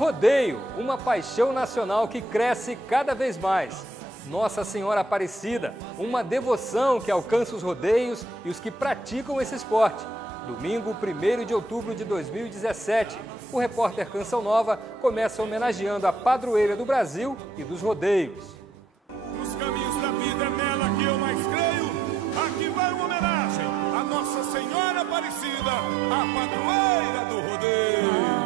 Rodeio, uma paixão nacional que cresce cada vez mais. Nossa Senhora Aparecida, uma devoção que alcança os rodeios e os que praticam esse esporte. Domingo, 1º de outubro de 2017, o repórter Canção Nova começa homenageando a padroeira do Brasil e dos rodeios. Os caminhos da vida é nela que eu mais creio. Aqui vai uma homenagem à Nossa Senhora Aparecida, a padroeira do rodeio.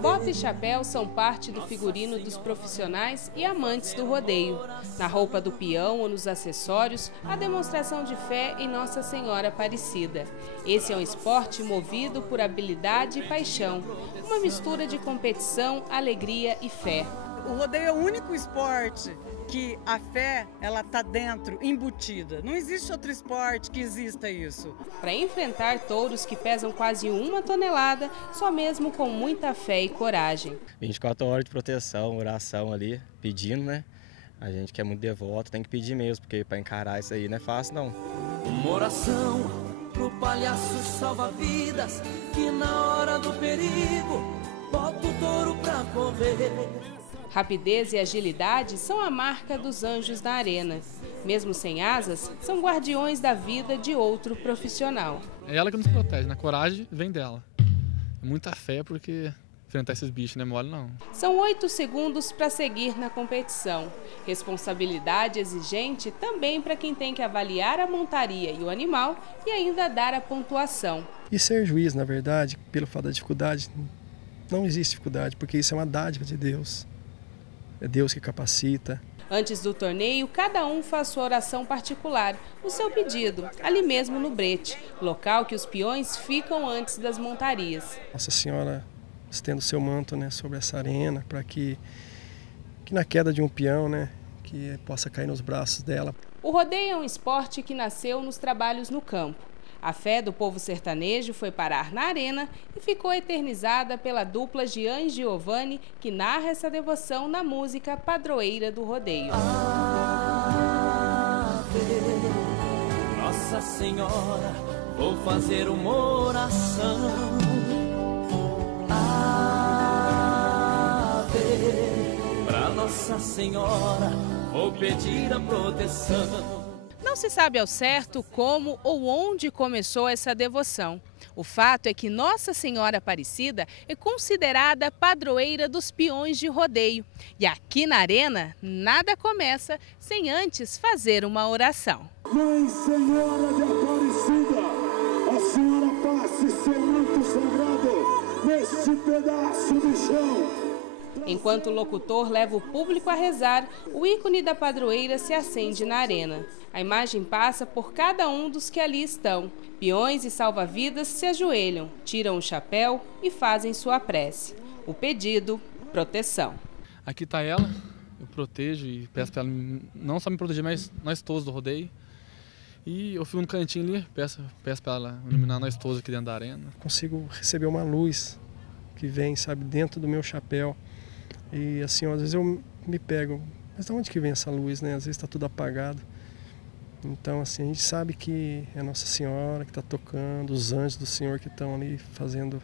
Bota e chapéu são parte do figurino dos profissionais e amantes do rodeio. Na roupa do peão ou nos acessórios, a demonstração de fé em Nossa Senhora Aparecida. Esse é um esporte movido por habilidade e paixão, uma mistura de competição, alegria e fé. O rodeio é o único esporte que a fé ela está dentro, embutida. Não existe outro esporte que exista isso. Para enfrentar touros que pesam quase 1 tonelada, só mesmo com muita fé e coragem. 24 horas de proteção, oração ali, pedindo, né? A gente que é muito devoto tem que pedir mesmo, porque para encarar isso aí não é fácil não. Uma oração pro palhaço salva-vidas, que na hora do perigo bota o touro pra correr. Rapidez e agilidade são a marca dos anjos da arena. Mesmo sem asas, são guardiões da vida de outro profissional. É ela que nos protege, a coragem vem dela. Muita fé, porque enfrentar esses bichos não é mole não. São 8 segundos para seguir na competição. Responsabilidade exigente também para quem tem que avaliar a montaria e o animal e ainda dar a pontuação. E ser juiz, na verdade, pelo fato da dificuldade, não existe dificuldade, porque isso é uma dádiva de Deus. É Deus que capacita. Antes do torneio, cada um faz sua oração particular, o seu pedido, ali mesmo no brete, local que os peões ficam antes das montarias. Nossa Senhora estenda o seu manto, né, sobre essa arena, para que na queda de um peão, né, que possa cair nos braços dela. O rodeio é um esporte que nasceu nos trabalhos no campo. A fé do povo sertanejo foi parar na arena e ficou eternizada pela dupla Jean e Giovanni, que narra essa devoção na música Padroeira do Rodeio. Ave, Nossa Senhora, vou fazer uma oração. Ave, pra Nossa Senhora, vou pedir a proteção. Não se sabe ao certo como ou onde começou essa devoção. O fato é que Nossa Senhora Aparecida é considerada padroeira dos peões de rodeio. E aqui na arena, nada começa sem antes fazer uma oração. Mãe Senhora de Aparecida, a senhora passe seu manto sagrado neste pedaço de chão. Enquanto o locutor leva o público a rezar, o ícone da padroeira se acende na arena. A imagem passa por cada um dos que ali estão. Peões e salva-vidas se ajoelham, tiram o chapéu e fazem sua prece. O pedido, proteção. Aqui está ela, eu protejo e peço para ela não só me proteger, mas nós todos do rodeio. E eu fico no cantinho ali, peço para ela iluminar nós todos aqui dentro da arena. Consigo receber uma luz que vem, sabe, dentro do meu chapéu. E assim, às vezes eu me pego, mas de onde que vem essa luz, né? Às vezes está tudo apagado. Então, assim, a gente sabe que é Nossa Senhora que está tocando, os anjos do Senhor que estão ali fazendo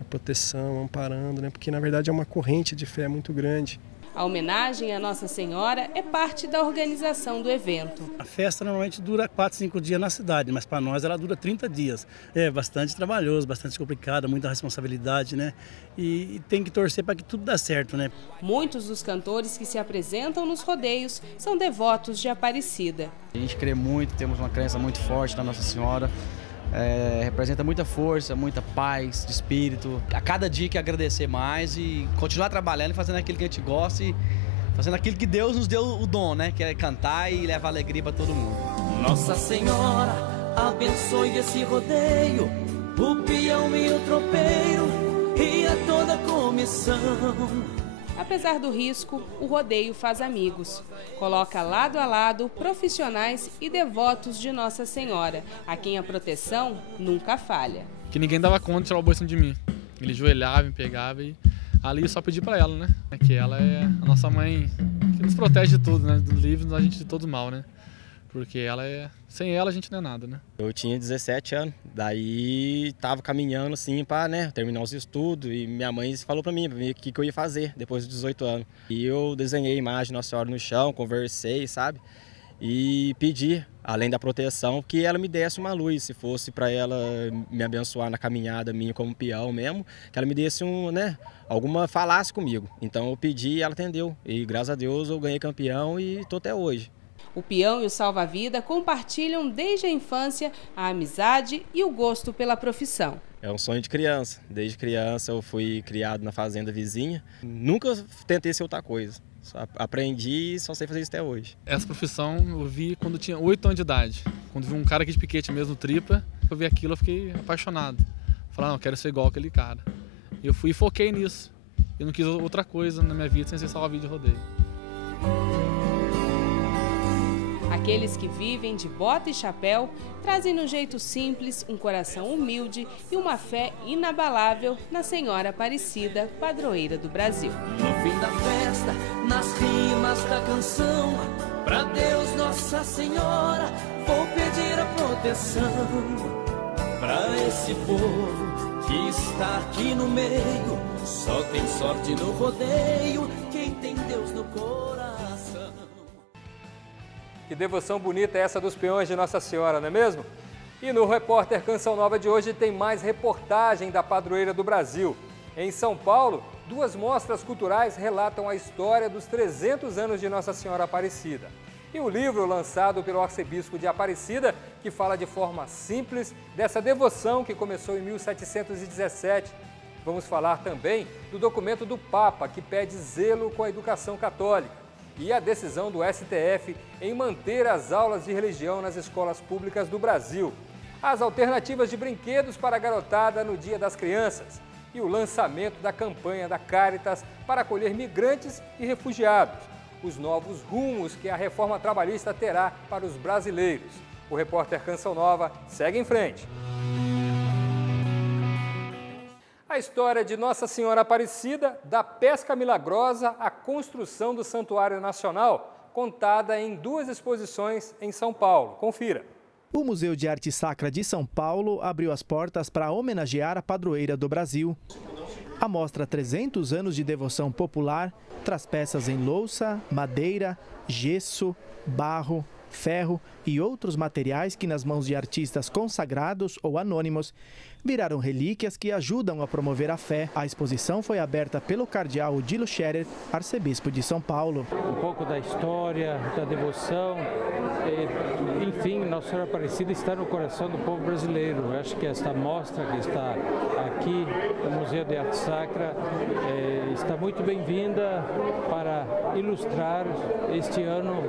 a proteção, amparando, né? Porque, na verdade, é uma corrente de fé muito grande. A homenagem à Nossa Senhora é parte da organização do evento. A festa normalmente dura 4, 5 dias na cidade, mas para nós ela dura 30 dias. É bastante trabalhoso, bastante complicado, muita responsabilidade, né? E tem que torcer para que tudo dê certo, né? Muitos dos cantores que se apresentam nos rodeios são devotos de Aparecida. A gente crê muito, temos uma crença muito forte na Nossa Senhora. Representa muita força, muita paz de espírito. A cada dia que agradecer mais e continuar trabalhando e fazendo aquilo que a gente gosta e fazendo aquilo que Deus nos deu o dom, né? Que é cantar e levar alegria para todo mundo. Nossa Senhora, abençoe esse rodeio, o peão e o tropeiro e a toda a comissão. Apesar do risco, o rodeio faz amigos. Coloca lado a lado profissionais e devotos de Nossa Senhora, a quem a proteção nunca falha. Que ninguém dava conta de tirar o bolso de mim. Ele ajoelhava, me pegava e ali eu só pedi para ela, né? Que ela é a nossa mãe que nos protege de tudo, né? Livre a gente de todo mal, né? porque sem ela a gente não é nada, né? Eu tinha 17 anos, daí tava caminhando assim para, né, terminar os estudos e minha mãe falou para mim o que eu ia fazer depois dos 18 anos. E eu desenhei a imagem de Nossa Senhora no chão, conversei, sabe? E pedi, além da proteção, que ela me desse uma luz, se fosse para ela me abençoar na caminhada minha como peão mesmo, que ela me desse falasse comigo. Então eu pedi e ela atendeu. E graças a Deus eu ganhei campeão e estou até hoje. O peão e o salva-vida compartilham desde a infância a amizade e o gosto pela profissão. É um sonho de criança. Desde criança eu fui criado na fazenda vizinha. Nunca tentei ser outra coisa. Só aprendi e só sei fazer isso até hoje. Essa profissão eu vi quando eu tinha 8 anos de idade. Quando vi um cara aqui de piquete mesmo, tripa, eu vi aquilo eu fiquei apaixonado. Falei, não, eu quero ser igual aquele cara. Eu fui e foquei nisso. Eu não quis outra coisa na minha vida sem ser salva-vida de rodeio. Aqueles que vivem de bota e chapéu trazem no jeito simples um coração humilde e uma fé inabalável na Senhora Aparecida, padroeira do Brasil. No fim da festa, nas rimas da canção, pra Deus Nossa Senhora, vou pedir a proteção. Pra esse povo que está aqui no meio, só tem sorte no rodeio quem tem Deus no coração. Que devoção bonita é essa dos peões de Nossa Senhora, não é mesmo? E no Repórter Canção Nova de hoje tem mais reportagem da padroeira do Brasil. Em São Paulo, 2 mostras culturais relatam a história dos 300 anos de Nossa Senhora Aparecida. E o livro lançado pelo arcebispo de Aparecida, que fala de forma simples dessa devoção que começou em 1717. Vamos falar também do documento do Papa, que pede zelo com a educação católica. E a decisão do STF em manter as aulas de religião nas escolas públicas do Brasil. As alternativas de brinquedos para a garotada no Dia das Crianças. E o lançamento da campanha da Caritas para acolher migrantes e refugiados. Os novos rumos que a reforma trabalhista terá para os brasileiros. O Repórter Canção Nova segue em frente. A história de Nossa Senhora Aparecida, da pesca milagrosa à construção do Santuário Nacional, contada em 2 exposições em São Paulo. Confira. O Museu de Arte Sacra de São Paulo abriu as portas para homenagear a padroeira do Brasil. A mostra 300 anos de devoção popular traz peças em louça, madeira, gesso, barro, ferro e outros materiais que nas mãos de artistas consagrados ou anônimos viraram relíquias que ajudam a promover a fé. A exposição foi aberta pelo cardeal Odilo Scherer, arcebispo de São Paulo. Um pouco da história, da devoção, enfim, Nossa Senhora Aparecida está no coração do povo brasileiro. Eu acho que esta mostra que está aqui no Museu de Arte Sacra está muito bem-vinda para ilustrar este ano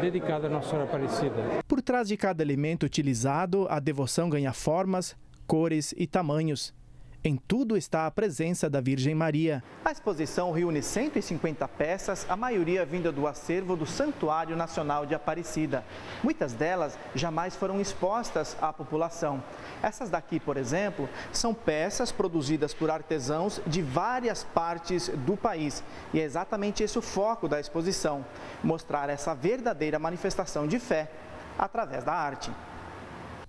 dedicado a Nossa Senhora Aparecida. Por trás de cada elemento utilizado, a devoção ganha formas, cores e tamanhos. Em tudo está a presença da Virgem Maria. A exposição reúne 150 peças, a maioria vinda do acervo do Santuário Nacional de Aparecida. Muitas delas jamais foram expostas à população. Essas daqui, por exemplo, são peças produzidas por artesãos de várias partes do país. E é exatamente esse o foco da exposição, mostrar essa verdadeira manifestação de fé através da arte.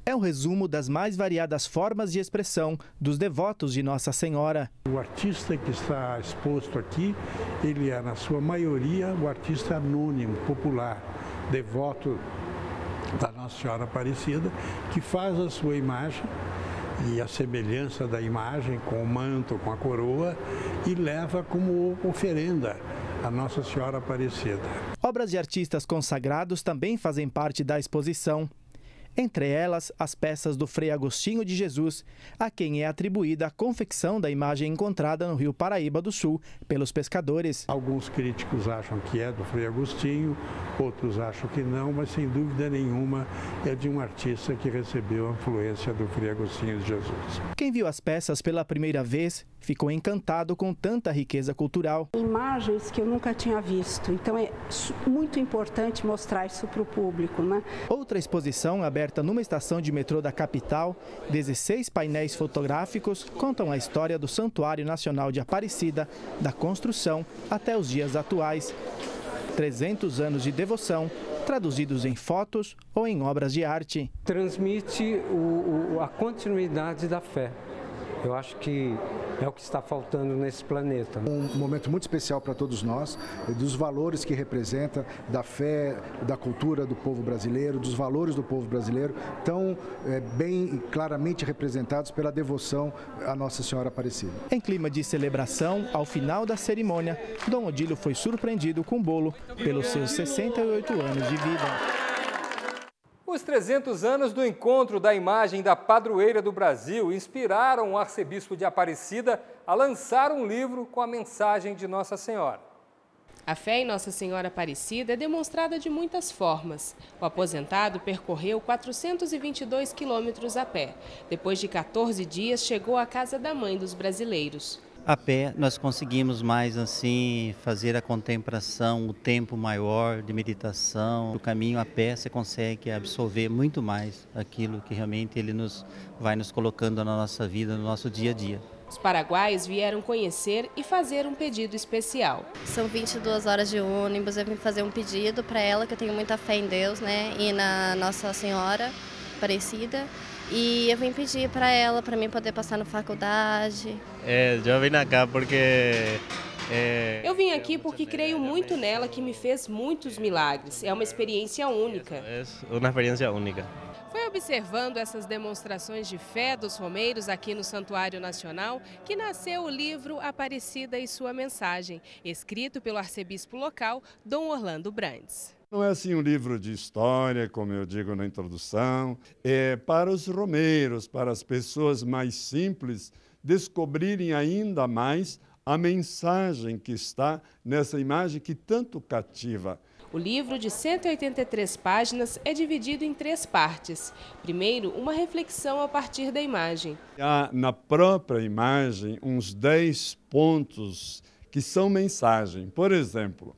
É um resumo das mais variadas formas de expressão dos devotos de Nossa Senhora. O artista que está exposto aqui, ele é, na sua maioria, o artista anônimo, popular, devoto da Nossa Senhora Aparecida, que faz a sua imagem e a semelhança da imagem com o manto, com a coroa, e leva como oferenda a Nossa Senhora Aparecida. Obras de artistas consagrados também fazem parte da exposição. Entre elas, as peças do Frei Agostinho de Jesus, a quem é atribuída a confecção da imagem encontrada no Rio Paraíba do Sul pelos pescadores. Alguns críticos acham que é do Frei Agostinho, outros acham que não, mas sem dúvida nenhuma é de um artista que recebeu a influência do Frei Agostinho de Jesus. Quem viu as peças pela primeira vez ficou encantado com tanta riqueza cultural. Imagens que eu nunca tinha visto, então é muito importante mostrar isso para o público, né? Outra exposição aberta numa estação de metrô da capital, 16 painéis fotográficos contam a história do Santuário Nacional de Aparecida, da construção até os dias atuais. 300 anos de devoção traduzidos em fotos ou em obras de arte. Transmite a continuidade da fé. Eu acho que é o que está faltando nesse planeta. Um momento muito especial para todos nós, dos valores que representa, da fé, da cultura do povo brasileiro, dos valores do povo brasileiro, tão bem e claramente representados pela devoção à Nossa Senhora Aparecida. Em clima de celebração, ao final da cerimônia, Dom Odílio foi surpreendido com bolo pelos seus 68 anos de vida. Os 300 anos do encontro da imagem da padroeira do Brasil inspiraram o arcebispo de Aparecida a lançar um livro com a mensagem de Nossa Senhora. A fé em Nossa Senhora Aparecida é demonstrada de muitas formas. O aposentado percorreu 422 quilômetros a pé. Depois de 14 dias, chegou à casa da mãe dos brasileiros. A pé nós conseguimos mais assim fazer a contemplação, o tempo maior de meditação. O caminho a pé você consegue absorver muito mais aquilo que realmente ele vai nos colocando na nossa vida, no nosso dia a dia. Os paraguaios vieram conhecer e fazer um pedido especial. São 22 horas de ônibus, eu vim fazer um pedido para ela, que eu tenho muita fé em Deus, né, e na Nossa Senhora Aparecida. E eu vim pedir para ela, para mim poder passar na faculdade. Eu vim cá porque... Eu vim aqui porque creio muito nela, que me fez muitos milagres. É uma experiência única. É uma experiência única. Foi observando essas demonstrações de fé dos romeiros aqui no Santuário Nacional que nasceu o livro Aparecida e Sua Mensagem, escrito pelo arcebispo local, Dom Orlando Brandes. Não é assim um livro de história, como eu digo na introdução, é para os romeiros, para as pessoas mais simples, descobrirem ainda mais a mensagem que está nessa imagem que tanto cativa. O livro, de 183 páginas, é dividido em 3 partes. Primeiro, uma reflexão a partir da imagem. Há na própria imagem uns 10 pontos que são mensagem. Por exemplo,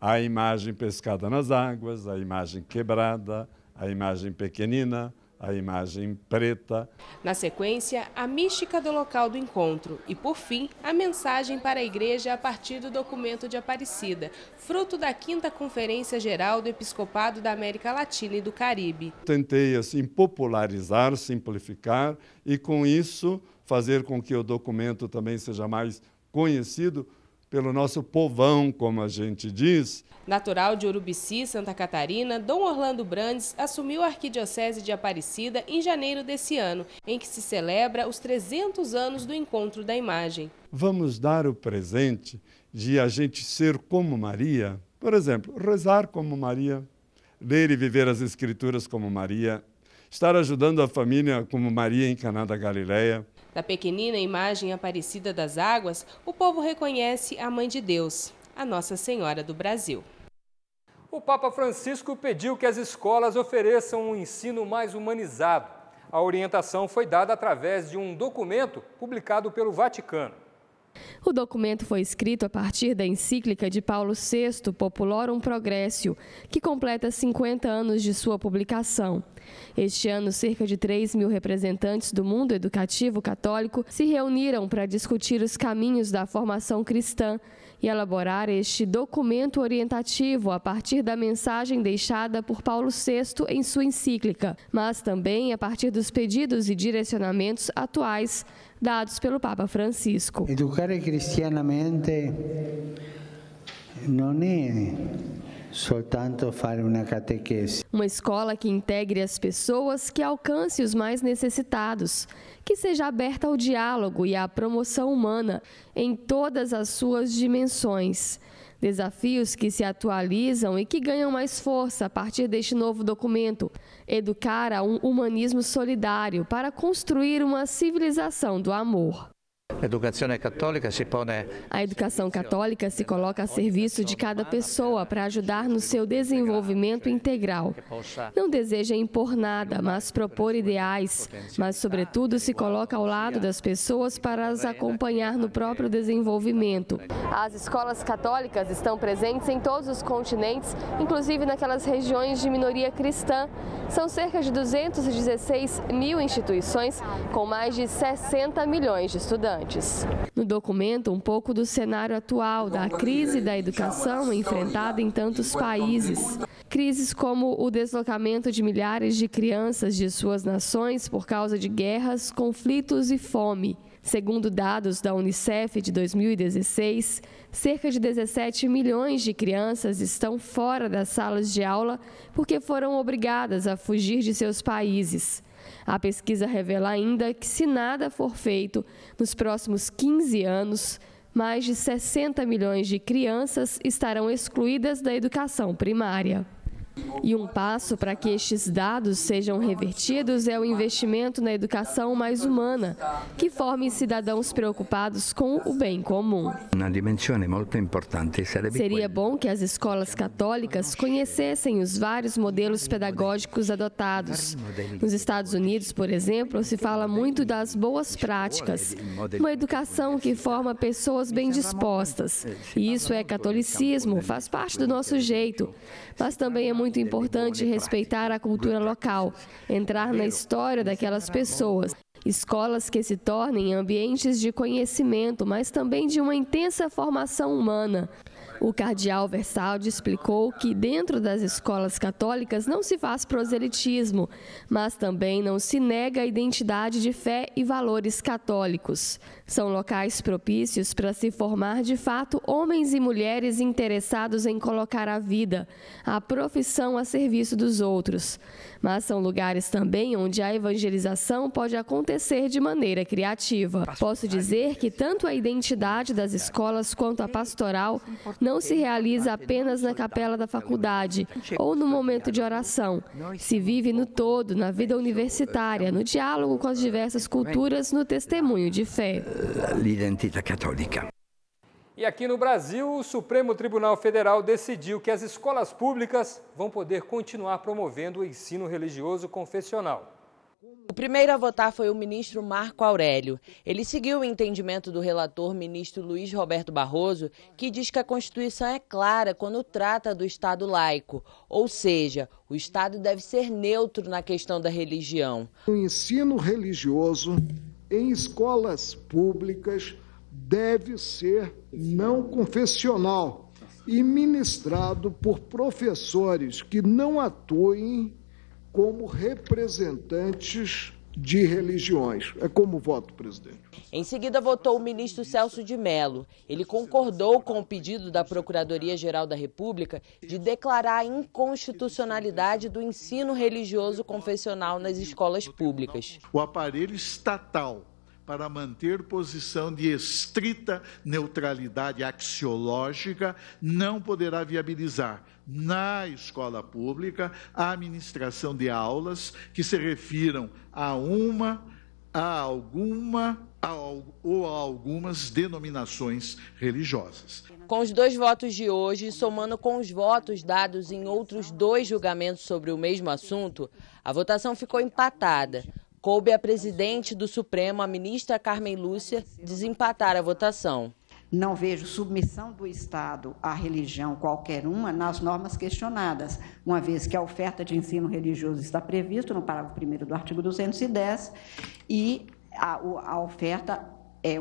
a imagem pescada nas águas, a imagem quebrada, a imagem pequenina, a imagem preta. Na sequência, a mística do local do encontro e, por fim, a mensagem para a igreja a partir do documento de Aparecida, fruto da 5ª Conferência Geral do Episcopado da América Latina e do Caribe. Tentei assim popularizar, simplificar e, com isso, fazer com que o documento também seja mais conhecido pelo nosso povão, como a gente diz. Natural de Urubici, Santa Catarina, Dom Orlando Brandes assumiu a Arquidiocese de Aparecida em janeiro desse ano, em que se celebra os 300 anos do encontro da imagem. Vamos dar o presente de a gente ser como Maria, por exemplo, rezar como Maria, ler e viver as Escrituras como Maria, estar ajudando a família como Maria em Caná da Galileia. Da pequenina imagem Aparecida das Águas, o povo reconhece a Mãe de Deus, a Nossa Senhora do Brasil. O Papa Francisco pediu que as escolas ofereçam um ensino mais humanizado. A orientação foi dada através de um documento publicado pelo Vaticano. O documento foi escrito a partir da encíclica de Paulo VI, Populorum Progressio, que completa 50 anos de sua publicação. Este ano, cerca de 3.000 representantes do mundo educativo católico se reuniram para discutir os caminhos da formação cristã e elaborar este documento orientativo a partir da mensagem deixada por Paulo VI em sua encíclica, mas também a partir dos pedidos e direcionamentos atuais dados pelo Papa Francisco. Educare cristianamente não é soltanto fare uma catequese. Uma escola que integre as pessoas, que alcance os mais necessitados, que seja aberta ao diálogo e à promoção humana em todas as suas dimensões. Desafios que se atualizam e que ganham mais força a partir deste novo documento. Educar a um humanismo solidário para construir uma civilização do amor. A educação católica se coloca a serviço de cada pessoa para ajudar no seu desenvolvimento integral. Não deseja impor nada, mas propor ideais, mas, sobretudo, se coloca ao lado das pessoas para as acompanhar no próprio desenvolvimento. As escolas católicas estão presentes em todos os continentes, inclusive naquelas regiões de minoria cristã. São cerca de 216.000 instituições, com mais de 60 milhões de estudantes. No documento, um pouco do cenário atual da crise da educação enfrentada em tantos países. crises como o deslocamento de milhares de crianças de suas nações por causa de guerras, conflitos e fome. Segundo dados da Unicef de 2016, cerca de 17 milhões de crianças estão fora das salas de aula porque foram obrigadas a fugir de seus países. A pesquisa revela ainda que, se nada for feito, nos próximos 15 anos, mais de 60 milhões de crianças estarão excluídas da educação primária. E um passo para que estes dados sejam revertidos é o investimento na educação mais humana, que forme cidadãos preocupados com o bem comum. Seria bom que as escolas católicas conhecessem os vários modelos pedagógicos adotados. Nos Estados Unidos, por exemplo, se fala muito das boas práticas, uma educação que forma pessoas bem dispostas. E isso é catolicismo, faz parte do nosso jeito. Mas também é muito importante respeitar a cultura local, entrar na história daquelas pessoas. Escolas que se tornem ambientes de conhecimento, mas também de uma intensa formação humana. O cardeal Versaldi explicou que dentro das escolas católicas não se faz proselitismo, mas também não se nega a identidade de fé e valores católicos. São locais propícios para se formar de fato homens e mulheres interessados em colocar a vida, a profissão a serviço dos outros. Mas são lugares também onde a evangelização pode acontecer de maneira criativa. Posso dizer que tanto a identidade das escolas quanto a pastoral não se realiza apenas na capela da faculdade ou no momento de oração. Se vive no todo, na vida universitária, no diálogo com as diversas culturas, no testemunho de fé. L'identità católica. E aqui no Brasil, o Supremo Tribunal Federal decidiu que as escolas públicas vão poder continuar promovendo o ensino religioso confessional. O primeiro a votar foi o ministro Marco Aurélio. Ele seguiu o entendimento do relator ministro Luiz Roberto Barroso, que diz que a Constituição é clara quando trata do Estado laico, ou seja, o Estado deve ser neutro na questão da religião. O ensino religioso em escolas públicas deve ser não confessional e ministrado por professores que não atuem como representantes de religiões. É como voto, presidente. Em seguida, votou o ministro Celso de Mello. Ele concordou com o pedido da Procuradoria-Geral da República de declarar a inconstitucionalidade do ensino religioso confessional nas escolas públicas. O aparelho estatal, para manter posição de estrita neutralidade axiológica, não poderá viabilizar na escola pública a administração de aulas que se refiram a algumas denominações religiosas. Com os dois votos de hoje, somando com os votos dados em outros 2 julgamentos sobre o mesmo assunto, a votação ficou empatada. Coube à presidente do Supremo, a ministra Carmen Lúcia, desempatar a votação. Não vejo submissão do Estado à religião qualquer uma nas normas questionadas, uma vez que a oferta de ensino religioso está previsto no parágrafo 1º do artigo 210 e a oferta é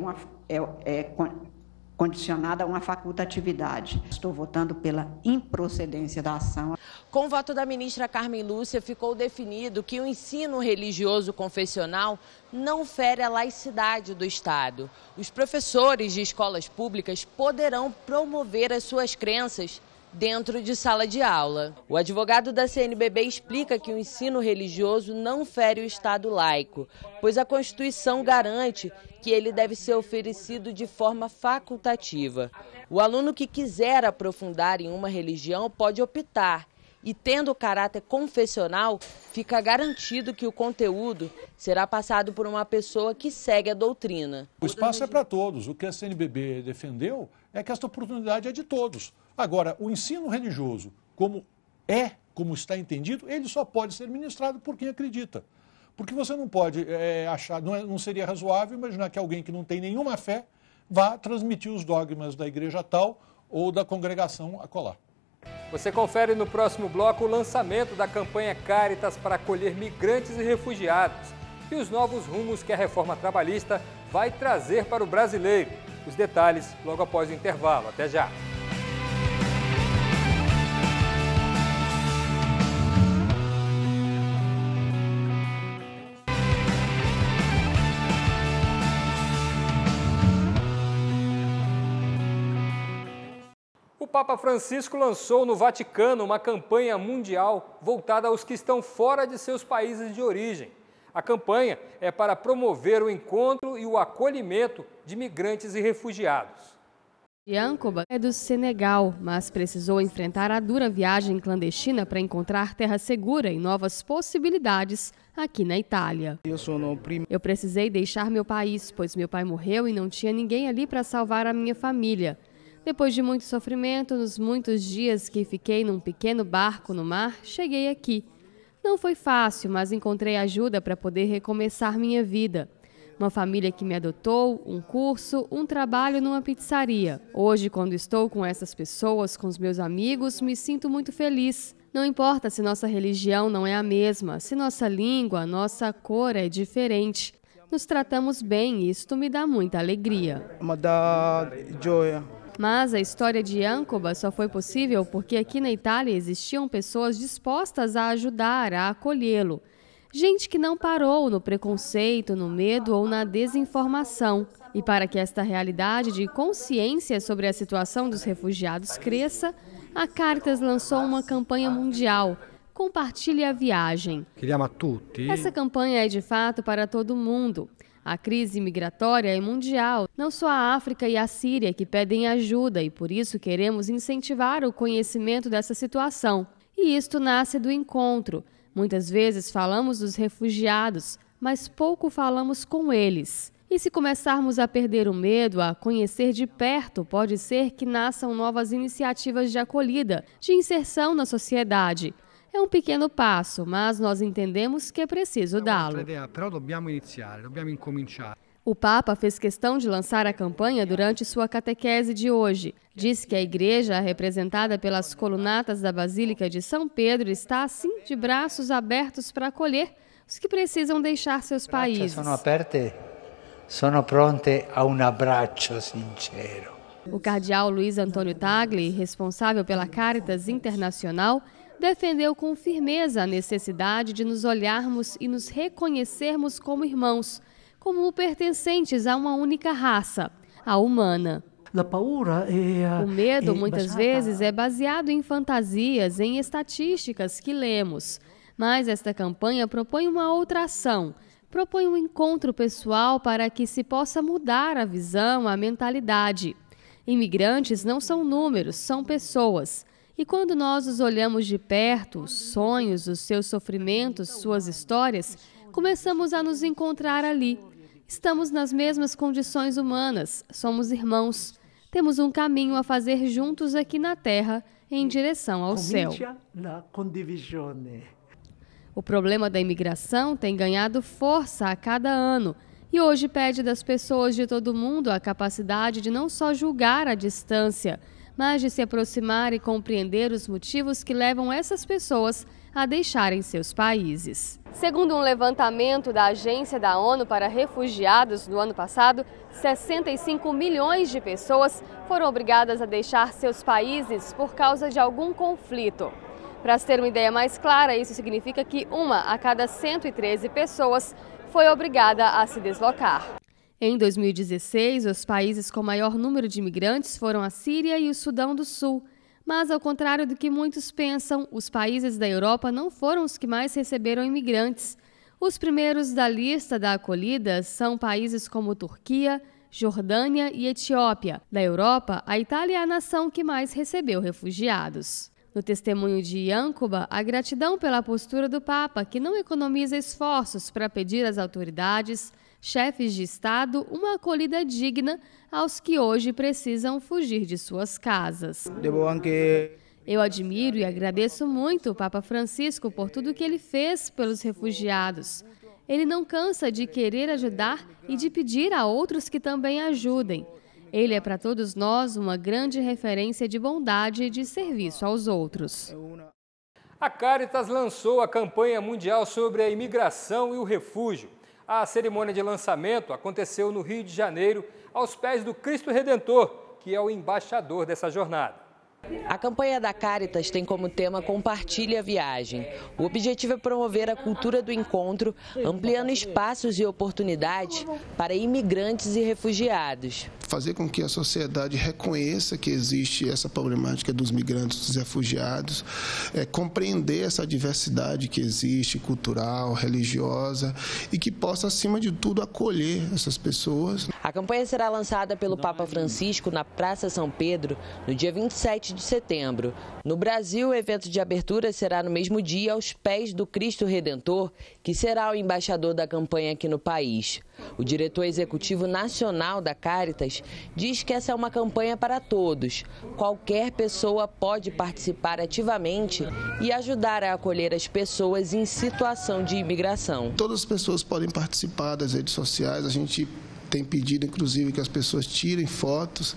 condicionada a uma facultatividade. Estou votando pela improcedência da ação. Com o voto da ministra Carmen Lúcia, ficou definido que o ensino religioso confessional não fere a laicidade do Estado. Os professores de escolas públicas poderão promover as suas crenças dentro de sala de aula. O advogado da CNBB explica que o ensino religioso não fere o Estado laico, pois a Constituição garante que ele deve ser oferecido de forma facultativa. O aluno que quiser aprofundar em uma religião pode optar e, tendo caráter confessional, fica garantido que o conteúdo será passado por uma pessoa que segue a doutrina. O espaço é para todos. O que a CNBB defendeu é que esta oportunidade é de todos. Agora, o ensino religioso, como está entendido, ele só pode ser ministrado por quem acredita. Porque você não pode achar, não seria razoável imaginar que alguém que não tem nenhuma fé vá transmitir os dogmas da igreja tal ou da congregação acolá. Você confere no próximo bloco o lançamento da campanha Caritas para acolher migrantes e refugiados e os novos rumos que a reforma trabalhista vai trazer para o brasileiro. Os detalhes logo após o intervalo. Até já! Papa Francisco lançou no Vaticano uma campanha mundial voltada aos que estão fora de seus países de origem. A campanha é para promover o encontro e o acolhimento de migrantes e refugiados. Yankoba é do Senegal, mas precisou enfrentar a dura viagem clandestina para encontrar terra segura e novas possibilidades aqui na Itália. Eu precisei deixar meu país, pois meu pai morreu e não tinha ninguém ali para salvar a minha família. Depois de muito sofrimento, nos muitos dias que fiquei num pequeno barco no mar, cheguei aqui. Não foi fácil, mas encontrei ajuda para poder recomeçar minha vida. Uma família que me adotou, um curso, um trabalho numa pizzaria. Hoje, quando estou com essas pessoas, com os meus amigos, me sinto muito feliz. Não importa se nossa religião não é a mesma, se nossa língua, nossa cor é diferente. Nos tratamos bem e isto me dá muita alegria. Mas a história de Yankoba só foi possível porque aqui na Itália existiam pessoas dispostas a ajudar, a acolhê-lo. Gente que não parou no preconceito, no medo ou na desinformação. E para que esta realidade de consciência sobre a situação dos refugiados cresça, a Caritas lançou uma campanha mundial. Compartilhe a viagem. Essa campanha é de fato para todo mundo. A crise migratória é mundial, não só a África e a Síria que pedem ajuda e por isso queremos incentivar o conhecimento dessa situação. E isto nasce do encontro. Muitas vezes falamos dos refugiados, mas pouco falamos com eles. E se começarmos a perder o medo, a conhecer de perto, pode ser que nasçam novas iniciativas de acolhida, de inserção na sociedade. É um pequeno passo, mas nós entendemos que é preciso dá-lo. O Papa fez questão de lançar a campanha durante sua catequese de hoje. Disse que a igreja, representada pelas colunatas da Basílica de São Pedro, está assim de braços abertos para acolher os que precisam deixar seus países. Sono pronte a um abraço sincero. O cardeal Luiz Antônio Tagli, responsável pela Caritas Internacional, defendeu com firmeza a necessidade de nos olharmos e nos reconhecermos como irmãos, como pertencentes a uma única raça, a humana. O medo, muitas vezes, é baseado em fantasias, em estatísticas que lemos. Mas esta campanha propõe uma outra ação, propõe um encontro pessoal para que se possa mudar a visão, a mentalidade. Imigrantes não são números, são pessoas. E quando nós os olhamos de perto, os sonhos, os seus sofrimentos, suas histórias, começamos a nos encontrar ali. Estamos nas mesmas condições humanas, somos irmãos. Temos um caminho a fazer juntos aqui na Terra, em direção ao céu. O problema da imigração tem ganhado força a cada ano e hoje pede das pessoas de todo o mundo a capacidade de não só julgar à distância, mas de se aproximar e compreender os motivos que levam essas pessoas a deixarem seus países. Segundo um levantamento da Agência da ONU para Refugiados no ano passado, 65 milhões de pessoas foram obrigadas a deixar seus países por causa de algum conflito. Para se ter uma ideia mais clara, isso significa que 1 a cada 113 pessoas foi obrigada a se deslocar. Em 2016, os países com maior número de imigrantes foram a Síria e o Sudão do Sul. Mas, ao contrário do que muitos pensam, os países da Europa não foram os que mais receberam imigrantes. Os primeiros da lista da acolhida são países como Turquia, Jordânia e Etiópia. Da Europa, a Itália é a nação que mais recebeu refugiados. No testemunho de Yankoba, a gratidão pela postura do Papa, que não economiza esforços para pedir às autoridades, chefes de Estado, uma acolhida digna aos que hoje precisam fugir de suas casas. Eu admiro e agradeço muito o Papa Francisco por tudo que ele fez pelos refugiados. Ele não cansa de querer ajudar e de pedir a outros que também ajudem. Ele é para todos nós uma grande referência de bondade e de serviço aos outros. A Caritas lançou a campanha mundial sobre a imigração e o refúgio. A cerimônia de lançamento aconteceu no Rio de Janeiro, aos pés do Cristo Redentor, que é o embaixador dessa jornada. A campanha da Caritas tem como tema Compartilhe a Viagem. O objetivo é promover a cultura do encontro, ampliando espaços e oportunidades para imigrantes e refugiados. Fazer com que a sociedade reconheça que existe essa problemática dos migrantes e dos refugiados, compreender essa diversidade que existe, cultural, religiosa, e que possa, acima de tudo, acolher essas pessoas. A campanha será lançada pelo Papa Francisco na Praça São Pedro, no dia 27 de setembro. No Brasil, o evento de abertura será no mesmo dia, aos pés do Cristo Redentor, que será o embaixador da campanha aqui no país. O diretor executivo nacional da Caritas diz que essa é uma campanha para todos. Qualquer pessoa pode participar ativamente e ajudar a acolher as pessoas em situação de imigração. Todas as pessoas podem participar das redes sociais. A gente tem pedido, inclusive, que as pessoas tirem fotos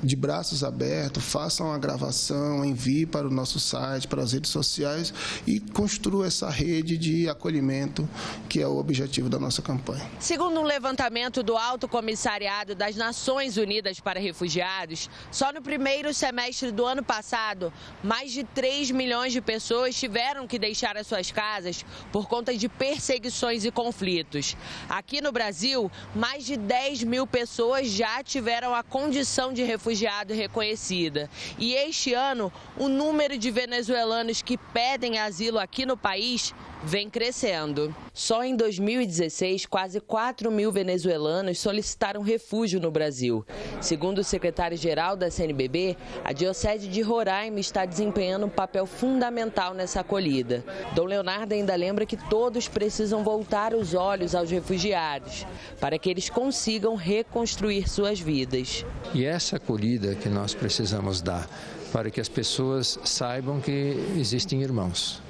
de braços abertos, façam a gravação, enviem para o nosso site, para as redes sociais e construam essa rede de acolhimento, que é o objetivo da nossa campanha. Segundo um levantamento do Alto Comissariado das Nações Unidas para Refugiados, só no primeiro semestre do ano passado, mais de 3 milhões de pessoas tiveram que deixar as suas casas por conta de perseguições e conflitos. Aqui no Brasil, mais de 10 mil pessoas já tiveram a condição de refugiado reconhecida. E este ano, o número de venezuelanos que pedem asilo aqui no país vem crescendo. Só em 2016, quase 4 mil venezuelanos solicitaram refúgio no Brasil. Segundo o secretário-geral da CNBB, a Diocese de Roraima está desempenhando um papel fundamental nessa acolhida. Dom Leonardo ainda lembra que todos precisam voltar os olhos aos refugiados, para que eles consigam reconstruir suas vidas. E essa acolhida que nós precisamos dar, para que as pessoas saibam que existem irmãos.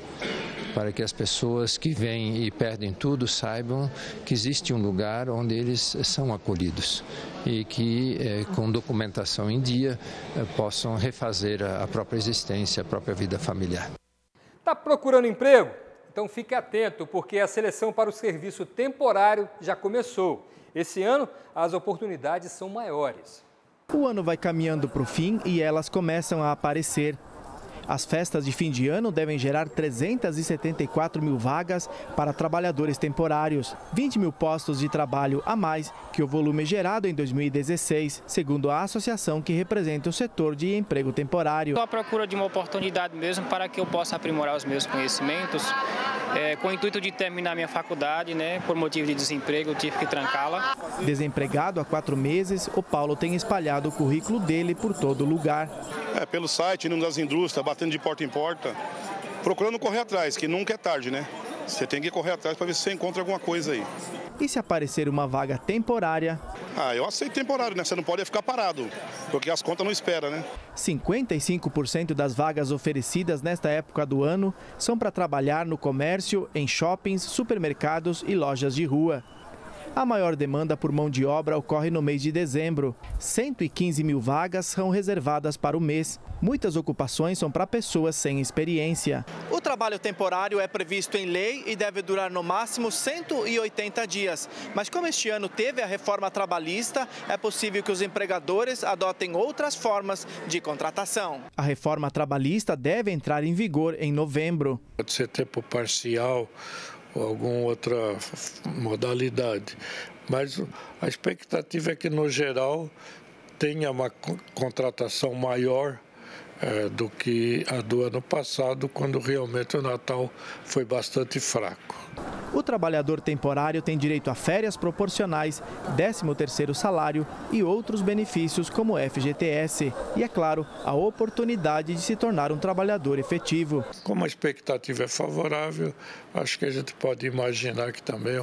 Para que as pessoas que vêm e perdem tudo saibam que existe um lugar onde eles são acolhidos e que, com documentação em dia, possam refazer a própria existência, a própria vida familiar. Está procurando emprego? Então fique atento, porque a seleção para o serviço temporário já começou. Esse ano, as oportunidades são maiores. O ano vai caminhando para o fim e elas começam a aparecer. As festas de fim de ano devem gerar 374 mil vagas para trabalhadores temporários, 20 mil postos de trabalho a mais que o volume gerado em 2016, segundo a associação que representa o setor de emprego temporário. Estou à procura de uma oportunidade mesmo para que eu possa aprimorar os meus conhecimentos, com o intuito de terminar minha faculdade, por motivo de desemprego, eu tive que trancá-la. Desempregado há 4 meses, o Paulo tem espalhado o currículo dele por todo lugar. Pelo site, indo nas indústrias, batendo de porta em porta, procurando correr atrás, que nunca é tarde, né? Você tem que correr atrás para ver se você encontra alguma coisa aí. E se aparecer uma vaga temporária? Eu aceito temporário, né? Você não pode ficar parado, porque as contas não esperam, né? 55% das vagas oferecidas nesta época do ano são para trabalhar no comércio, em shoppings, supermercados e lojas de rua. A maior demanda por mão de obra ocorre no mês de dezembro. 115 mil vagas são reservadas para o mês. Muitas ocupações são para pessoas sem experiência. O trabalho temporário é previsto em lei e deve durar no máximo 180 dias. Mas como este ano teve a reforma trabalhista, é possível que os empregadores adotem outras formas de contratação. A reforma trabalhista deve entrar em vigor em novembro. Pode ser tempo parcial ou alguma outra modalidade, mas a expectativa é que, no geral, tenha uma contratação maior do que a do ano passado, quando realmente o Natal foi bastante fraco. O trabalhador temporário tem direito a férias proporcionais, 13º salário e outros benefícios como FGTS. E, é claro, a oportunidade de se tornar um trabalhador efetivo. Como a expectativa é favorável, acho que a gente pode imaginar que também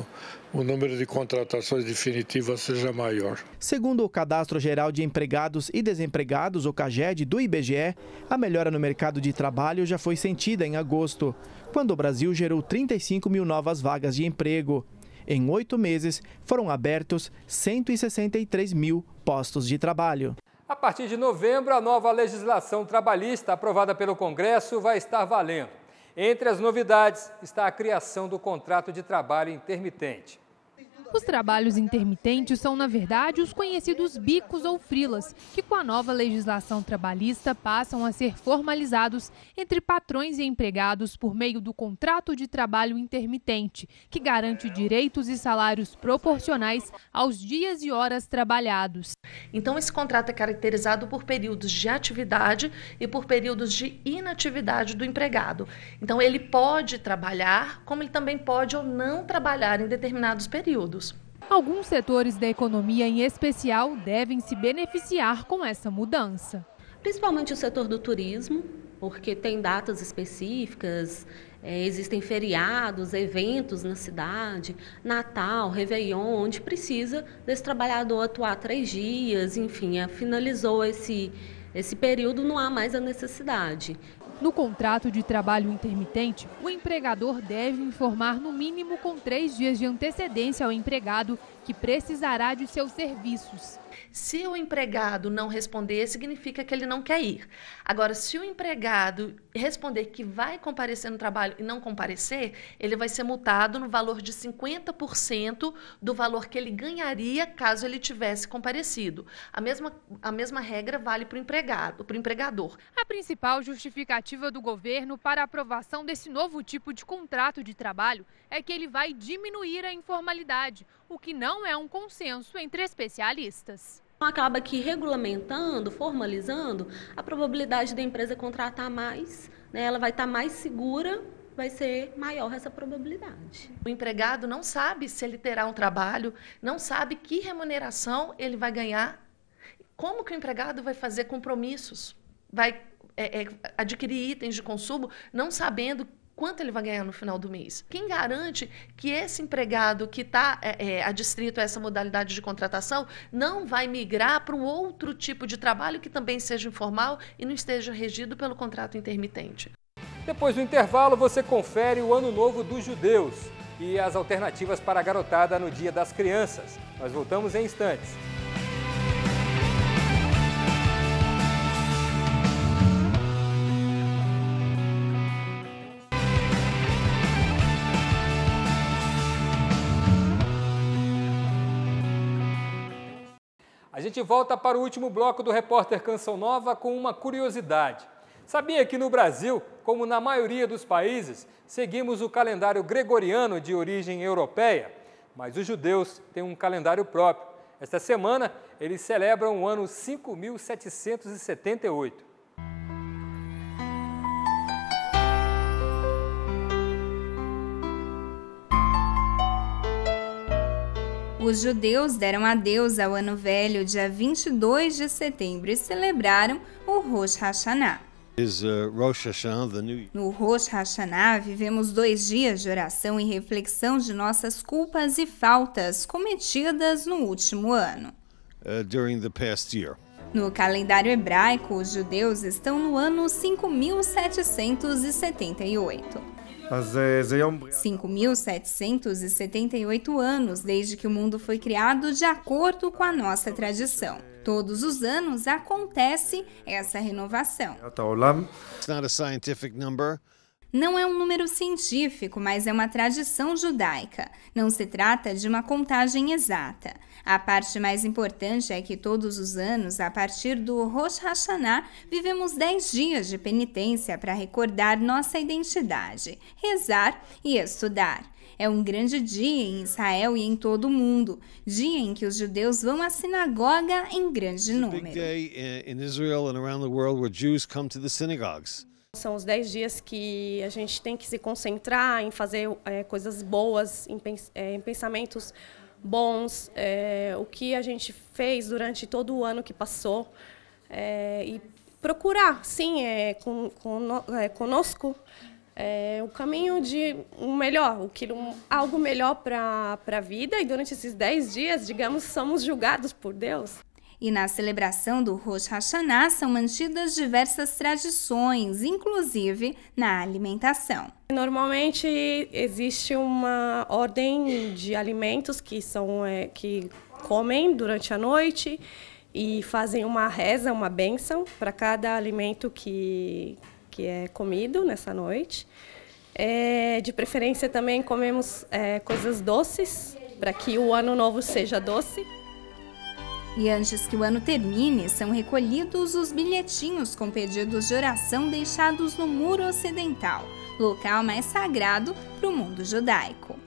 o número de contratações definitivas seja maior. Segundo o Cadastro Geral de Empregados e Desempregados, o CAGED, do IBGE, a melhora no mercado de trabalho já foi sentida em agosto, quando o Brasil gerou 35 mil novas vagas de emprego. Em 8 meses, foram abertos 163 mil postos de trabalho. A partir de novembro, a nova legislação trabalhista aprovada pelo Congresso vai estar valendo. Entre as novidades está a criação do contrato de trabalho intermitente. Os trabalhos intermitentes são, na verdade, os conhecidos bicos ou freelas, que com a nova legislação trabalhista passam a ser formalizados entre patrões e empregados por meio do contrato de trabalho intermitente, que garante direitos e salários proporcionais aos dias e horas trabalhados. Então, esse contrato é caracterizado por períodos de atividade e por períodos de inatividade do empregado. Então, ele pode trabalhar, como ele também pode ou não trabalhar em determinados períodos. Alguns setores da economia, em especial, devem se beneficiar com essa mudança. Principalmente o setor do turismo, porque tem datas específicas, existem feriados, eventos na cidade, Natal, Réveillon, onde precisa desse trabalhador atuar 3 dias, enfim, finalizou esse período, não há mais a necessidade. No contrato de trabalho intermitente, o empregador deve informar no mínimo com 3 dias de antecedência ao empregado que precisará de seus serviços. Se o empregado não responder, significa que ele não quer ir. Agora, se o empregado responder que vai comparecer no trabalho e não comparecer, ele vai ser multado no valor de 50% do valor que ele ganharia caso ele tivesse comparecido. A mesma regra vale para o empregador. A principal justificativa do governo para a aprovação desse novo tipo de contrato de trabalho é que ele vai diminuir a informalidade, o que não é um consenso entre especialistas. Acaba que regulamentando, formalizando, a probabilidade da empresa contratar mais, né, ela vai estar mais segura, vai ser maior essa probabilidade. O empregado não sabe se ele terá um trabalho, não sabe que remuneração ele vai ganhar. Como que o empregado vai fazer compromissos? Vai adquirir itens de consumo não sabendo quanto ele vai ganhar no final do mês. Quem garante que esse empregado que está adstrito a essa modalidade de contratação não vai migrar para um outro tipo de trabalho que também seja informal e não esteja regido pelo contrato intermitente? Depois do intervalo, você confere o Ano Novo dos Judeus e as alternativas para a garotada no Dia das Crianças. Nós voltamos em instantes. A gente volta para o último bloco do Repórter Canção Nova com uma curiosidade. Sabia que no Brasil, como na maioria dos países, seguimos o calendário gregoriano de origem europeia? Mas os judeus têm um calendário próprio. Esta semana, eles celebram o ano 5778. Os judeus deram adeus ao Ano Velho dia 22 de setembro e celebraram o Rosh Hashanah. No Rosh Hashanah, vivemos 2 dias de oração e reflexão de nossas culpas e faltas cometidas no último ano. No calendário hebraico, os judeus estão no ano 5778. 5.778 anos desde que o mundo foi criado de acordo com a nossa tradição. Todos os anos acontece essa renovação. Não é um número científico, mas é uma tradição judaica. Não se trata de uma contagem exata. A parte mais importante é que todos os anos, a partir do Rosh Hashanah, vivemos 10 dias de penitência para recordar nossa identidade, rezar e estudar. É um grande dia em Israel e em todo o mundo, dia em que os judeus vão à sinagoga em grande número. São os 10 dias que a gente tem que se concentrar em fazer coisas boas, em pensamentos bons, o que a gente fez durante todo o ano que passou, e procurar, sim, conosco, o caminho de um melhor, algo melhor para a vida, e durante esses 10 dias, digamos, somos julgados por Deus. E na celebração do Rosh Hashanah são mantidas diversas tradições, inclusive na alimentação. Normalmente existe uma ordem de alimentos que comem durante a noite e fazem uma reza, uma bênção para cada alimento que é comido nessa noite. De preferência também comemos coisas doces, para que o ano novo seja doce. E antes que o ano termine, são recolhidos os bilhetinhos com pedidos de oração deixados no muro ocidental, local mais sagrado para o mundo judaico.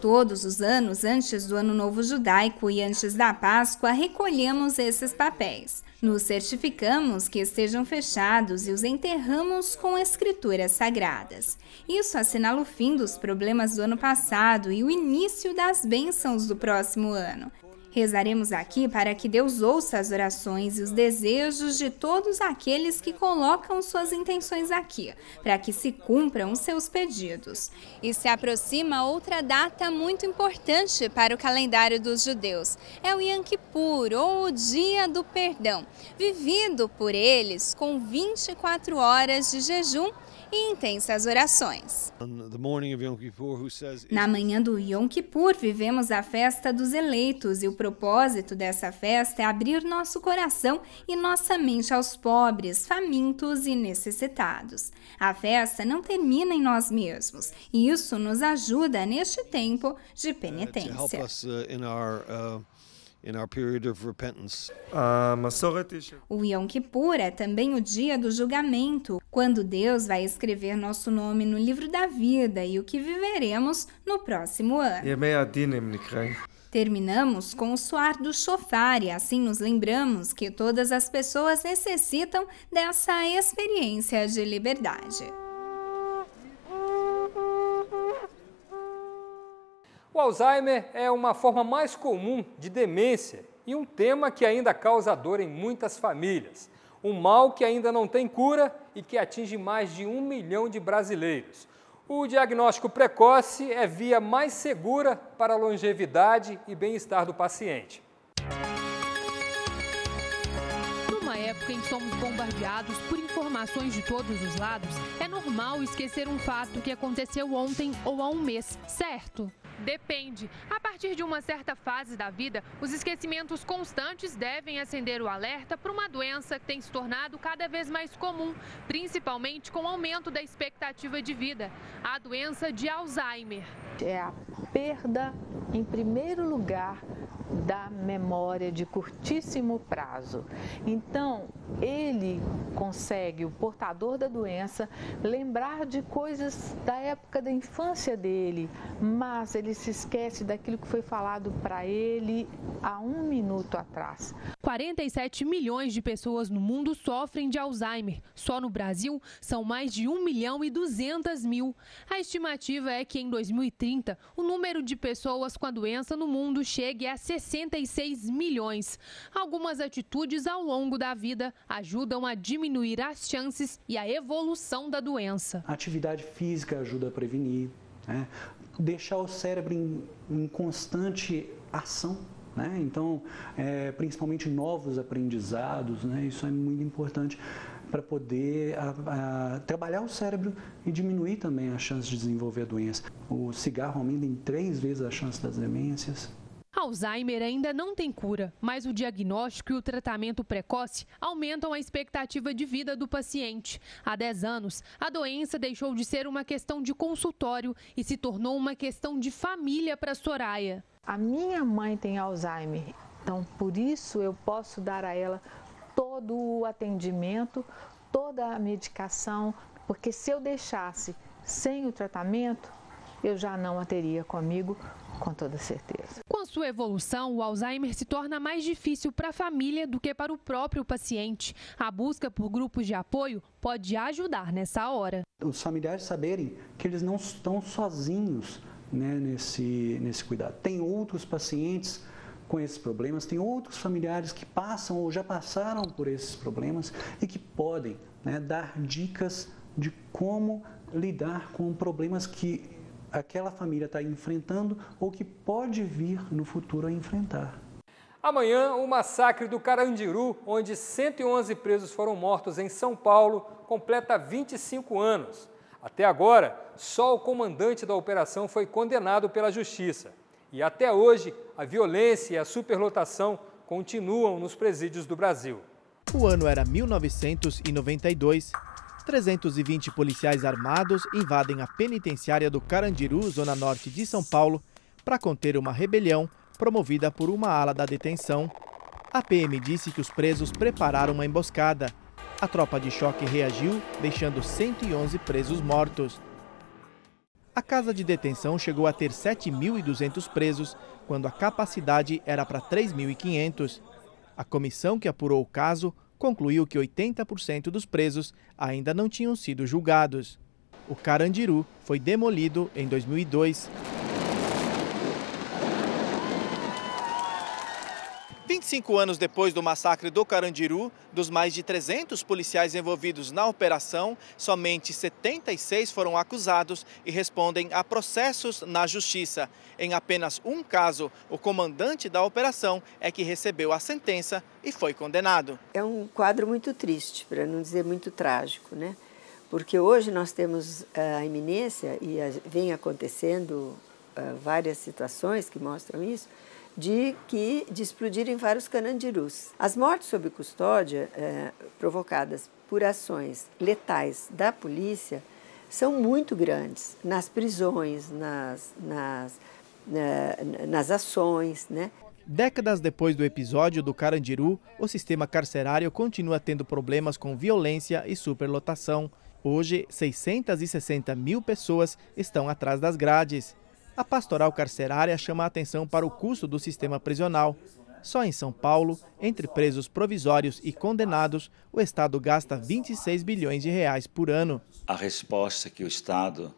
Todos os anos, antes do Ano Novo Judaico e antes da Páscoa, recolhemos esses papéis. Nos certificamos que estejam fechados e os enterramos com escrituras sagradas. Isso assinala o fim dos problemas do ano passado e o início das bênçãos do próximo ano. Rezaremos aqui para que Deus ouça as orações e os desejos de todos aqueles que colocam suas intenções aqui, para que se cumpram os seus pedidos. E se aproxima outra data muito importante para o calendário dos judeus. É o Yom Kippur, ou o Dia do Perdão, vivido por eles com 24 horas de jejum e intensas orações. Na manhã do Yom Kippur, vivemos a festa dos eleitos e o propósito dessa festa é abrir nosso coração e nossa mente aos pobres, famintos e necessitados. A festa não termina em nós mesmos e isso nos ajuda neste tempo de penitência. O Yom Kippur é também o dia do julgamento, quando Deus vai escrever nosso nome no livro da vida e o que viveremos no próximo ano. Terminamos com o soar do shofar e assim nos lembramos que todas as pessoas necessitam dessa experiência de liberdade. O Alzheimer é uma forma mais comum de demência e um tema que ainda causa dor em muitas famílias. Um mal que ainda não tem cura e que atinge mais de 1 milhão de brasileiros. O diagnóstico precoce é via mais segura para a longevidade e bem-estar do paciente. Numa época em que somos bombardeados por informações de todos os lados, é normal esquecer um fato que aconteceu ontem ou há um mês, certo? Depende. A partir de uma certa fase da vida, os esquecimentos constantes devem acender o alerta para uma doença que tem se tornado cada vez mais comum, principalmente com o aumento da expectativa de vida, a doença de Alzheimer. É a perda, em primeiro lugar, da memória de curtíssimo prazo. Então, ele consegue, o portador da doença, lembrar de coisas da época da infância dele, mas ele se esquece daquilo que foi falado para ele há 1 minuto atrás. 47 milhões de pessoas no mundo sofrem de Alzheimer. Só no Brasil, são mais de 1.200.000. A estimativa é que em 2030, o número de pessoas com a doença no mundo chegue a 66 milhões. Algumas atitudes ao longo da vida ajudam a diminuir as chances e a evolução da doença. A atividade física ajuda a prevenir, né? Deixar o cérebro em constante ação. Né? Então, principalmente novos aprendizados, né? Isso é muito importante para poder trabalhar o cérebro e diminuir também a chance de desenvolver a doença. O cigarro aumenta em 3 vezes a chance das demências. Alzheimer ainda não tem cura, mas o diagnóstico e o tratamento precoce aumentam a expectativa de vida do paciente. Há 10 anos, a doença deixou de ser uma questão de consultório e se tornou uma questão de família para Soraya. A minha mãe tem Alzheimer, então por isso eu posso dar a ela todo o atendimento, toda a medicação, porque se eu deixasse sem o tratamento, eu já não a teria comigo, com toda certeza. Com sua evolução, o Alzheimer se torna mais difícil para a família do que para o próprio paciente. A busca por grupos de apoio pode ajudar nessa hora. Os familiares saberem que eles não estão sozinhos, né, nesse cuidado. Tem outros pacientes com esses problemas, tem outros familiares que passam ou já passaram por esses problemas e que podem, né, dar dicas de como lidar com problemas que aquela família está enfrentando ou que pode vir no futuro a enfrentar. Amanhã, o massacre do Carandiru, onde 111 presos foram mortos em São Paulo, completa 25 anos. Até agora, só o comandante da operação foi condenado pela Justiça. E até hoje, a violência e a superlotação continuam nos presídios do Brasil. O ano era 1992. 320 policiais armados invadem a penitenciária do Carandiru, zona norte de São Paulo, para conter uma rebelião promovida por uma ala da detenção. A PM disse que os presos prepararam uma emboscada. A tropa de choque reagiu, deixando 111 presos mortos. A casa de detenção chegou a ter 7.200 presos, quando a capacidade era para 3.500. A comissão que apurou o caso concluiu que 80% dos presos ainda não tinham sido julgados. O Carandiru foi demolido em 2002. 25 anos depois do massacre do Carandiru, dos mais de 300 policiais envolvidos na operação, somente 76 foram acusados e respondem a processos na justiça. Em apenas um caso, o comandante da operação é que recebeu a sentença e foi condenado. É um quadro muito triste, para não dizer muito trágico, né? Porque hoje nós temos a iminência, e vem acontecendo várias situações que mostram isso, de explodirem vários carandirus. As mortes sob custódia, provocadas por ações letais da polícia, são muito grandes nas prisões, nas ações, né? Décadas depois do episódio do Carandiru, o sistema carcerário continua tendo problemas com violência e superlotação. Hoje, 660 mil pessoas estão atrás das grades. A pastoral carcerária chama a atenção para o custo do sistema prisional. Só em São Paulo, entre presos provisórios e condenados, o Estado gasta 26 bilhões de reais por ano. A resposta que o Estado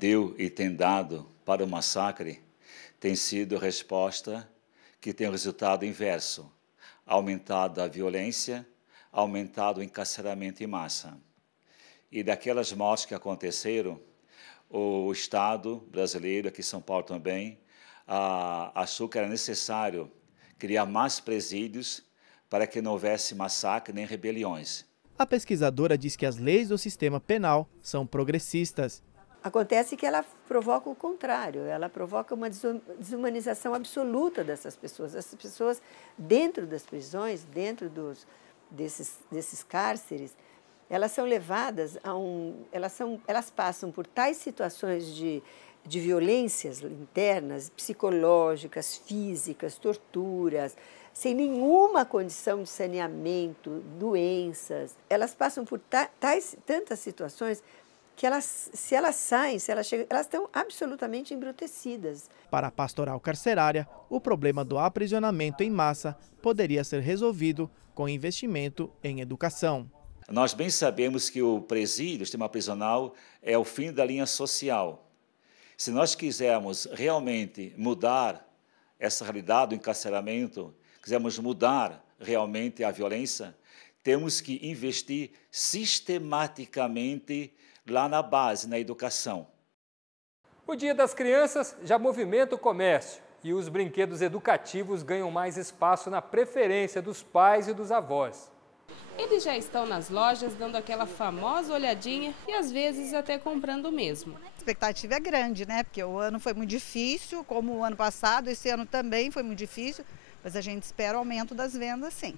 deu e tem dado para o massacre tem sido a resposta que tem o resultado inverso: aumentado a violência, aumentado o encarceramento em massa. E daquelas mortes que aconteceram, o Estado brasileiro, aqui em São Paulo também, achou que era necessário criar mais presídios para que não houvesse massacre nem rebeliões. A pesquisadora diz que as leis do sistema penal são progressistas. Acontece que ela provoca o contrário, ela provoca uma desumanização absoluta dessas pessoas. Essas pessoas dentro das prisões, dentro desses cárceres, elas são levadas elas passam por tais situações de violências internas, psicológicas, físicas, torturas, sem nenhuma condição de saneamento, doenças. Elas passam por tantas situações que se elas chegam, elas estão absolutamente embrutecidas. Para a pastoral carcerária, o problema do aprisionamento em massa poderia ser resolvido com investimento em educação. Nós bem sabemos que o presídio, o sistema prisional, é o fim da linha social. Se nós quisermos realmente mudar essa realidade do encarceramento, quisermos mudar realmente a violência, temos que investir sistematicamente lá na base, na educação. O Dia das Crianças já movimenta o comércio e os brinquedos educativos ganham mais espaço na preferência dos pais e dos avós. Eles já estão nas lojas dando aquela famosa olhadinha e às vezes até comprando mesmo. A expectativa é grande, né? Porque o ano foi muito difícil, como o ano passado, esse ano também foi muito difícil, mas a gente espera o aumento das vendas, sim.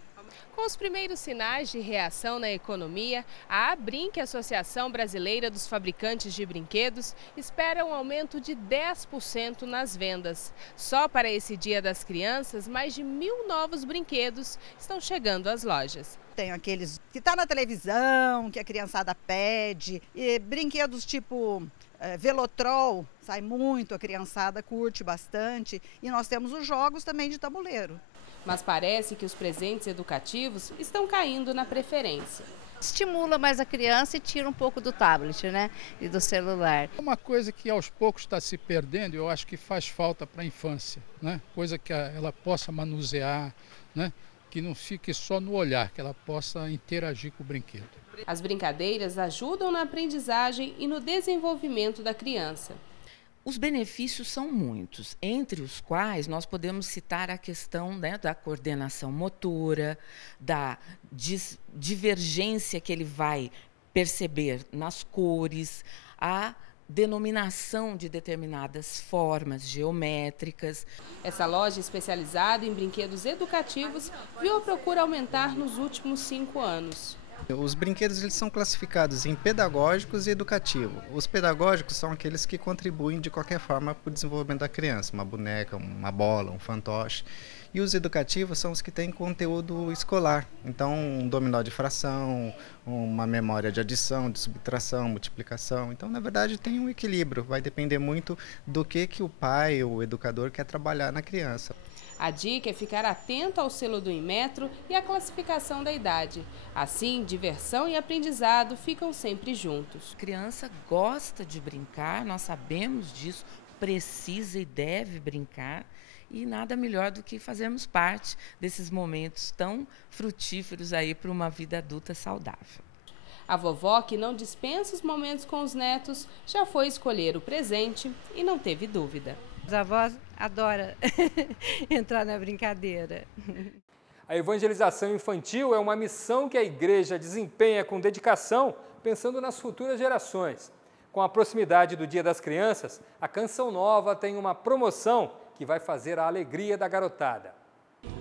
Com os primeiros sinais de reação na economia, a Abrinq, Associação Brasileira dos Fabricantes de Brinquedos, espera um aumento de 10% nas vendas. Só para esse Dia das Crianças, mais de 1.000 novos brinquedos estão chegando às lojas. Tem aqueles que estão na televisão, que a criançada pede, e brinquedos tipo Velotrol, sai muito, a criançada curte bastante, e nós temos os jogos também de tabuleiro. Mas parece que os presentes educativos estão caindo na preferência. Estimula mais a criança e tira um pouco do tablet, né? E do celular. Uma coisa que aos poucos está se perdendo, eu acho que faz falta para a infância, né? Coisa que ela possa manusear, né? Que não fique só no olhar, que ela possa interagir com o brinquedo. As brincadeiras ajudam na aprendizagem e no desenvolvimento da criança. Os benefícios são muitos, entre os quais nós podemos citar a questão, né, da coordenação motora, da divergência que ele vai perceber nas cores, a denominação de determinadas formas geométricas. Essa loja especializada em brinquedos educativos viu a procura aumentar nos últimos 5 anos. Os brinquedos eles são classificados em pedagógicos e educativos. Os pedagógicos são aqueles que contribuem de qualquer forma para o desenvolvimento da criança, uma boneca, uma bola, um fantoche. E os educativos são os que têm conteúdo escolar, então um dominó de fração, uma memória de adição, de subtração, multiplicação. Então, na verdade, tem um equilíbrio, vai depender muito do que o pai, o educador, quer trabalhar na criança. A dica é ficar atento ao selo do Inmetro e à classificação da idade. Assim, diversão e aprendizado ficam sempre juntos. A criança gosta de brincar, nós sabemos disso, precisa e deve brincar. E nada melhor do que fazermos parte desses momentos tão frutíferos aí para uma vida adulta saudável. A vovó, que não dispensa os momentos com os netos, já foi escolher o presente e não teve dúvida. Os avós adoram entrar na brincadeira. A evangelização infantil é uma missão que a igreja desempenha com dedicação, pensando nas futuras gerações. Com a proximidade do Dia das Crianças, a Canção Nova tem uma promoção que vai fazer a alegria da garotada.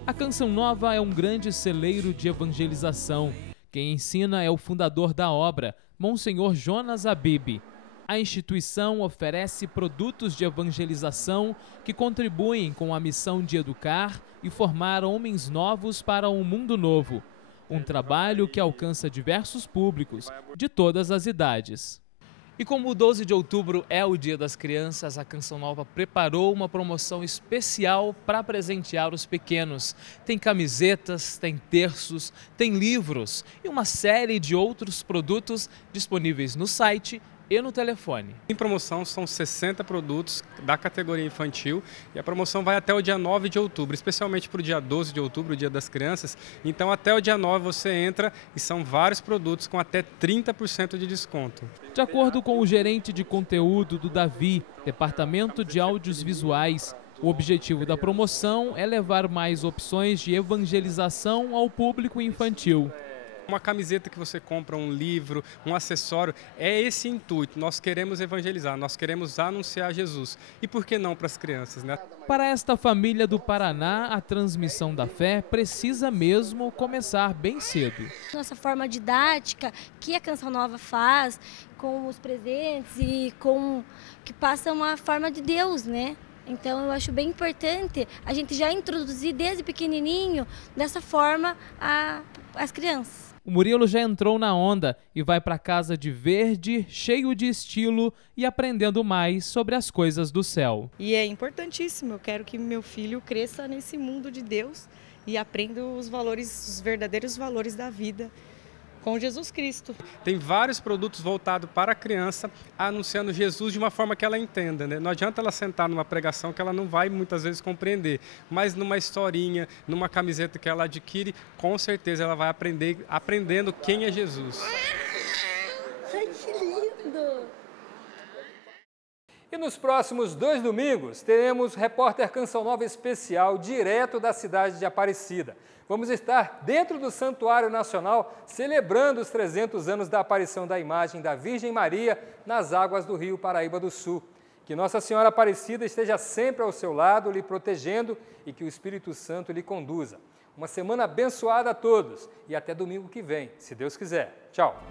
A Canção Nova é um grande celeiro de evangelização. Quem ensina é o fundador da obra, Monsenhor Jonas Abib. A instituição oferece produtos de evangelização que contribuem com a missão de educar e formar homens novos para um mundo novo. Um trabalho que alcança diversos públicos, de todas as idades. E como o 12 de outubro é o Dia das Crianças, a Canção Nova preparou uma promoção especial para presentear os pequenos. Tem camisetas, tem terços, tem livros e uma série de outros produtos disponíveis no site e no telefone. Em promoção são 60 produtos da categoria infantil e a promoção vai até o dia 9 de outubro, especialmente para o dia 12 de outubro, o Dia das Crianças. Então até o dia 9 você entra e são vários produtos com até 30% de desconto. De acordo com o gerente de conteúdo do Davi, Departamento de Áudios Visuais, o objetivo da promoção é levar mais opções de evangelização ao público infantil. Uma camiseta que você compra, um livro, um acessório, é esse intuito. Nós queremos evangelizar, nós queremos anunciar Jesus. E por que não para as crianças, né? Para esta família do Paraná, a transmissão da fé precisa mesmo começar bem cedo. Nossa forma didática que a Canção Nova faz, com os presentes e com que passa uma forma de Deus, né? Então eu acho bem importante a gente já introduzir desde pequenininho dessa forma as crianças. O Murilo já entrou na onda e vai para casa de verde, cheio de estilo e aprendendo mais sobre as coisas do céu. E é importantíssimo, eu quero que meu filho cresça nesse mundo de Deus e aprenda os valores, os verdadeiros valores da vida com Jesus Cristo. Tem vários produtos voltados para a criança, anunciando Jesus de uma forma que ela entenda, né? Não adianta ela sentar numa pregação que ela não vai muitas vezes compreender, mas numa historinha, numa camiseta que ela adquire, com certeza ela vai aprendendo quem é Jesus. Ai, que lindo! E nos próximos 2 domingos, teremos Repórter Canção Nova especial direto da cidade de Aparecida. Vamos estar dentro do Santuário Nacional, celebrando os 300 anos da aparição da imagem da Virgem Maria nas águas do Rio Paraíba do Sul. Que Nossa Senhora Aparecida esteja sempre ao seu lado, lhe protegendo e que o Espírito Santo lhe conduza. Uma semana abençoada a todos e até domingo que vem, se Deus quiser. Tchau!